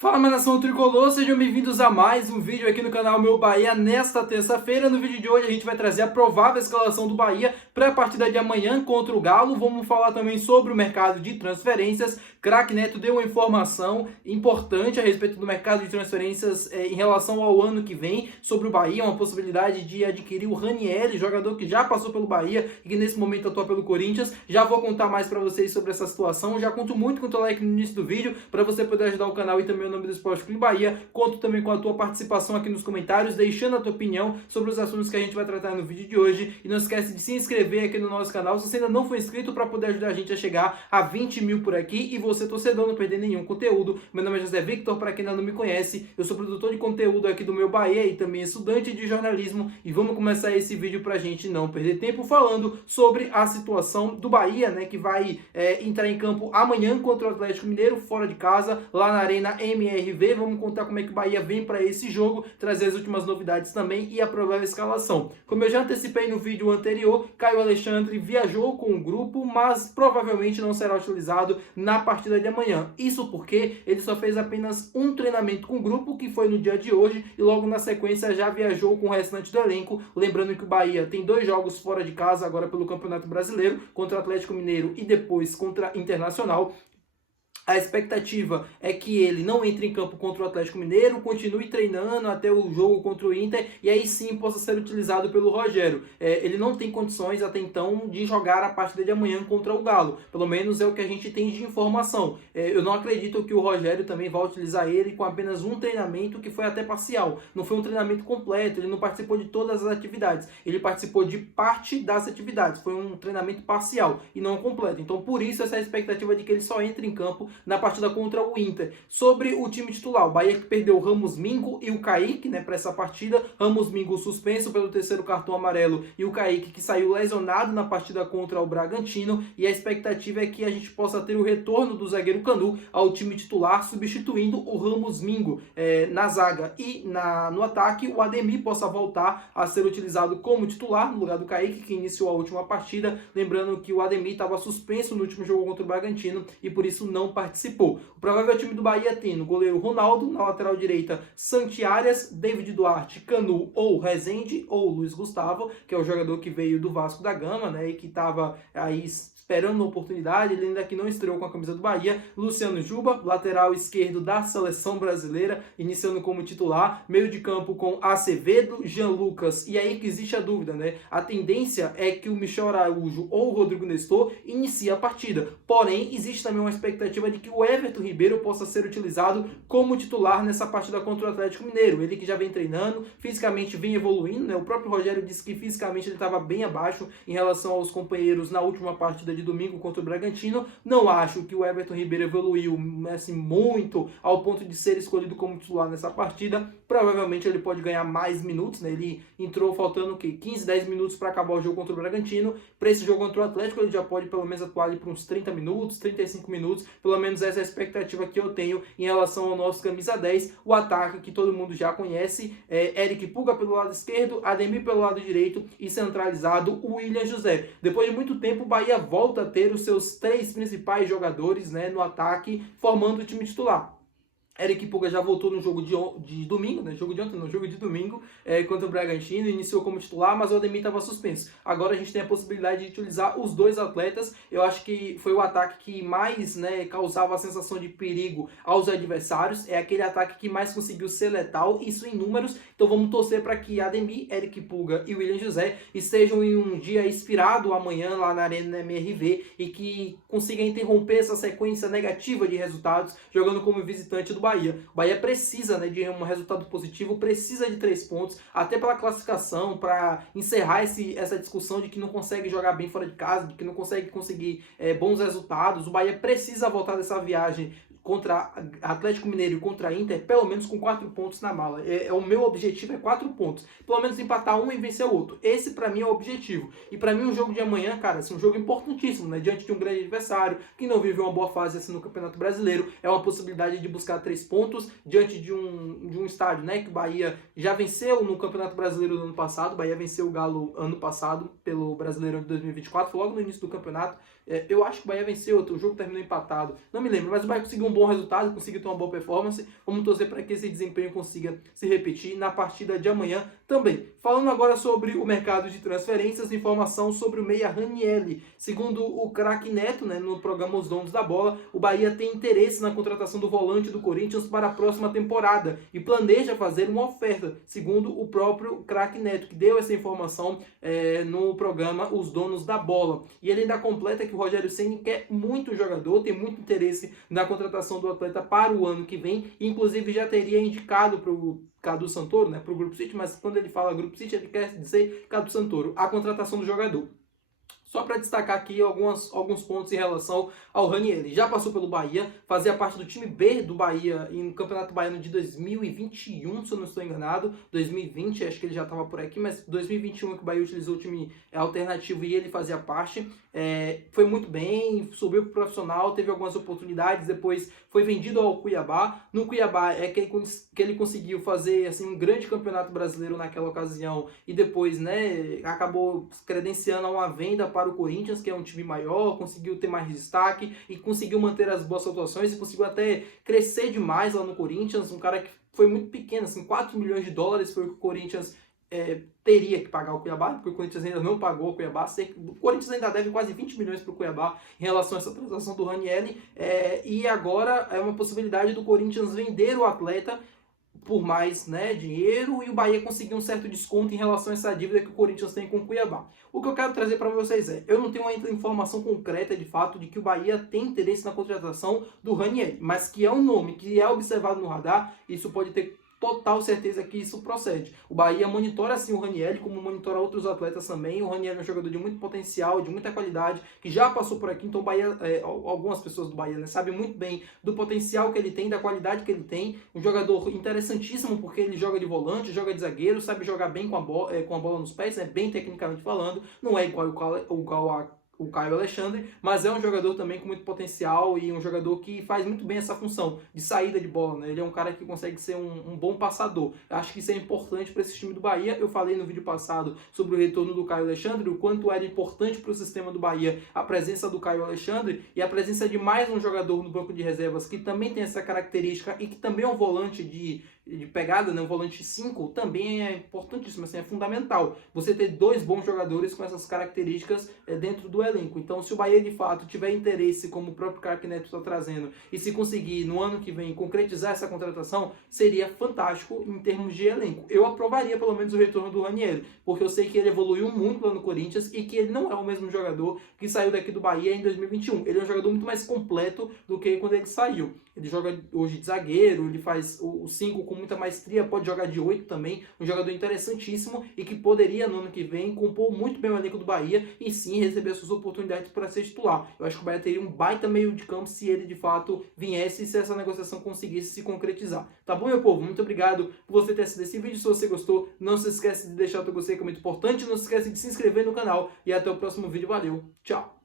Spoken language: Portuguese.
Fala, minha nação tricolor, sejam bem-vindos a mais um vídeo aqui no canal Meu Bahia nesta terça-feira. No vídeo de hoje a gente vai trazer a provável escalação do Bahia para a partida de amanhã contra o Galo. Vamos falar também sobre o mercado de transferências. Craque Neto deu uma informação importante a respeito do mercado de transferências em relação ao ano que vem, sobre o Bahia, uma possibilidade de adquirir o Ranieri, jogador que já passou pelo Bahia e que nesse momento atua pelo Corinthians. Já vou contar mais para vocês sobre essa situação. Já conto muito com o teu like no início do vídeo para você poder ajudar o canal e também o nome do Esporte Clube Bahia. Conto também com a tua participação aqui nos comentários, deixando a tua opinião sobre os assuntos que a gente vai tratar no vídeo de hoje. E não esquece de se inscrever aqui no nosso canal se você ainda não for inscrito, para poder ajudar a gente a chegar a 20 mil por aqui. E você, torcedor, não perder nenhum conteúdo. Meu nome é José Victor, para quem ainda não me conhece, eu sou produtor de conteúdo aqui do Meu Bahia e também estudante de jornalismo. E vamos começar esse vídeo para a gente não perder tempo falando sobre a situação do Bahia, né, que vai entrar em campo amanhã contra o Atlético Mineiro, fora de casa, lá na Arena MRV. Vamos contar como é que o Bahia vem para esse jogo, trazer as últimas novidades também e a provável escalação. Como eu já antecipei no vídeo anterior, Caio Alexandre viajou com o grupo, mas provavelmente não será utilizado na partida de amanhã. Isso porque ele só fez apenas um treinamento com o grupo, que foi no dia de hoje, e logo na sequência já viajou com o restante do elenco. Lembrando que o Bahia tem 2 jogos fora de casa agora pelo Campeonato Brasileiro, contra o Atlético Mineiro e depois contra Internacional. A expectativa é que ele não entre em campo contra o Atlético Mineiro, continue treinando até o jogo contra o Inter e aí sim possa ser utilizado pelo Rogério. Ele não tem condições até então de jogar a partida de amanhã contra o Galo. Pelo menos é o que a gente tem de informação. Eu não acredito que o Rogério também vá utilizar ele com apenas um treinamento que foi até parcial. Não foi um treinamento completo, ele não participou de todas as atividades. Ele participou de parte das atividades. Foi um treinamento parcial e não completo. Então por isso essa expectativa de que ele só entre em campo na partida contra o Inter. Sobre o time titular, o Bahia que perdeu o Ramos Mingo e o Kaique, né, para essa partida. Ramos Mingo suspenso pelo 3º cartão amarelo e o Kaique que saiu lesionado na partida contra o Bragantino, e a expectativa é que a gente possa ter o retorno do zagueiro Canu ao time titular, substituindo o Ramos Mingo na zaga, e no ataque o Ademir possa voltar a ser utilizado como titular no lugar do Kaique, que iniciou a última partida. Lembrando que o Ademir estava suspenso no último jogo contra o Bragantino e por isso não participou. O provável time do Bahia tem no goleiro Ronaldo, na lateral direita Santi Arias, David Duarte, Canu ou Rezende ou Luiz Gustavo, que é o jogador que veio do Vasco da Gama, né, e que estava aí esperando uma oportunidade, ele ainda que não estreou com a camisa do Bahia. Luciano Juba, lateral esquerdo da seleção brasileira, iniciando como titular. Meio de campo com Acevedo, Jean Lucas, e aí que existe a dúvida, né? A tendência é que o Michel Araújo ou o Rodrigo Nestor inicie a partida. Porém, existe também uma expectativa de que o Everton Ribeiro possa ser utilizado como titular nessa partida contra o Atlético Mineiro. Ele que já vem treinando, fisicamente vem evoluindo, né? O próprio Rogério disse que fisicamente ele estava bem abaixo em relação aos companheiros na última partida de domingo contra o Bragantino. Não acho que o Everton Ribeiro evoluiu assim muito ao ponto de ser escolhido como titular nessa partida. Provavelmente ele pode ganhar mais minutos, né? Ele entrou faltando 15, 10 minutos para acabar o jogo contra o Bragantino. Para esse jogo contra o Atlético ele já pode pelo menos atuar ali por uns 30 minutos, 35 minutos. Pelo menos essa é a expectativa que eu tenho em relação ao nosso camisa 10. O ataque que todo mundo já conhece, Eric Puga pelo lado esquerdo, Ademir pelo lado direito e centralizado o William José. Depois de muito tempo o Bahia volta a ter os seus 3 principais jogadores, né, no ataque, formando o time titular. Eric Puga já voltou no jogo de domingo, né? Jogo de ontem, não, jogo de domingo, contra o Bragantino, iniciou como titular, mas o Ademir estava suspenso. Agora a gente tem a possibilidade de utilizar os 2 atletas. Eu acho que foi o ataque que mais, né, causava a sensação de perigo aos adversários. É aquele ataque que mais conseguiu ser letal, isso em números. Então vamos torcer para que Ademir, Eric Puga e William José estejam em um dia inspirado amanhã lá na Arena MRV e que consiga interromper essa sequência negativa de resultados jogando como visitante do Bahia. O Bahia precisa, né, de um resultado positivo, precisa de 3 pontos, até pela classificação, para encerrar essa discussão de que não consegue jogar bem fora de casa, de que não consegue conseguir bons resultados. O Bahia precisa voltar dessa viagem contra Atlético Mineiro e contra Inter, pelo menos com 4 pontos na mala. O meu objetivo é 4 pontos. Pelo menos empatar um e vencer o outro. Esse pra mim é o objetivo. E pra mim o jogo de amanhã, cara, assim, um jogo importantíssimo, né? Diante de um grande adversário, que não vive uma boa fase assim no Campeonato Brasileiro. É uma possibilidade de buscar 3 pontos diante de um estádio, né? Que o Bahia já venceu no Campeonato Brasileiro do ano passado. O Bahia venceu o Galo ano passado pelo Brasileiro de 2024, logo no início do campeonato. Eu acho que o Bahia venceu, o jogo terminou empatado. Não me lembro, mas o Bahia conseguiu um bom resultado, conseguiu ter uma boa performance. Vamos torcer para que esse desempenho consiga se repetir na partida de amanhã também. Falando agora sobre o mercado de transferências, informação sobre o meia Ranieri. Segundo o craque Neto, né, no programa Os Donos da Bola, o Bahia tem interesse na contratação do volante do Corinthians para a próxima temporada e planeja fazer uma oferta, segundo o próprio craque Neto, que deu essa informação no programa Os Donos da Bola. E ele ainda completa que o Rogério Ceni quer muito o jogador, tem muito interesse na contratação do atleta para o ano que vem, inclusive já teria indicado para o Cadu Santoro, né, para o Grupo City, mas quando ele fala Grupo City, ele quer dizer Cadu Santoro, a contratação do jogador. Só para destacar aqui alguns pontos em relação ao Ranieri. Já passou pelo Bahia, fazia parte do time B do Bahia no Campeonato Baiano de 2021, se eu não estou enganado. 2020, acho que ele já estava por aqui, mas 2021 que o Bahia utilizou o time alternativo e ele fazia parte. Foi muito bem, subiu para o profissional, teve algumas oportunidades, depois foi vendido ao Cuiabá. No Cuiabá que ele conseguiu fazer assim, um grande campeonato brasileiro naquela ocasião e depois, né, acabou credenciando a uma venda para o Corinthians, que é um time maior, conseguiu ter mais destaque e conseguiu manter as boas atuações e conseguiu até crescer demais lá no Corinthians. Um cara que foi muito pequeno, assim, 4 milhões de dólares foi o que o Corinthians teria que pagar o Cuiabá, porque o Corinthians ainda não pagou o Cuiabá. O Corinthians ainda deve quase 20 milhões para o Cuiabá em relação a essa transação do Ranieri, e agora é uma possibilidade do Corinthians vender o atleta por mais, né, dinheiro, e o Bahia conseguir um certo desconto em relação a essa dívida que o Corinthians tem com o Cuiabá. O que eu quero trazer para vocês eu não tenho ainda informação concreta de fato de que o Bahia tem interesse na contratação do Ranieri, mas que é um nome que é observado no radar, isso pode ter total certeza que isso procede. O Bahia monitora sim o Ranieri, como monitora outros atletas também. O Ranieri é um jogador de muito potencial, de muita qualidade, que já passou por aqui, então o Bahia, algumas pessoas do Bahia, né, sabem muito bem do potencial que ele tem, da qualidade que ele tem. Um jogador interessantíssimo porque ele joga de volante, joga de zagueiro, sabe jogar bem com a bola nos pés, né, bem tecnicamente falando. Não é igual o Caio Alexandre, mas é um jogador também com muito potencial e um jogador que faz muito bem essa função de saída de bola, né? Ele é um cara que consegue ser um bom passador. Eu acho que isso é importante para esse time do Bahia. Eu falei no vídeo passado sobre o retorno do Caio Alexandre, o quanto era importante para o sistema do Bahia a presença do Caio Alexandre e a presença de mais um jogador no banco de reservas que também tem essa característica e que também é um volante de pegada, né? Um volante 5 também é importantíssimo, assim, é fundamental você ter dois bons jogadores com essas características dentro do elenco. Então, se o Bahia de fato tiver interesse, como o próprio craque Neto está trazendo, e se conseguir no ano que vem concretizar essa contratação, seria fantástico em termos de elenco. Eu aprovaria pelo menos o retorno do Ranieri, porque eu sei que ele evoluiu muito lá no Corinthians e que ele não é o mesmo jogador que saiu daqui do Bahia em 2021. Ele é um jogador muito mais completo do que quando ele saiu. Ele joga hoje de zagueiro, ele faz o 5 com muita maestria, pode jogar de 8 também, um jogador interessantíssimo e que poderia no ano que vem compor muito bem o elenco do Bahia e sim receber suas oportunidades para ser titular. Eu acho que o Bahia teria um baita meio de campo se ele de fato viesse e se essa negociação conseguisse se concretizar. Tá bom, meu povo? Muito obrigado por você ter assistido esse vídeo. Se você gostou, não se esquece de deixar o teu gostei, que é muito importante, não se esquece de se inscrever no canal e até o próximo vídeo. Valeu, tchau!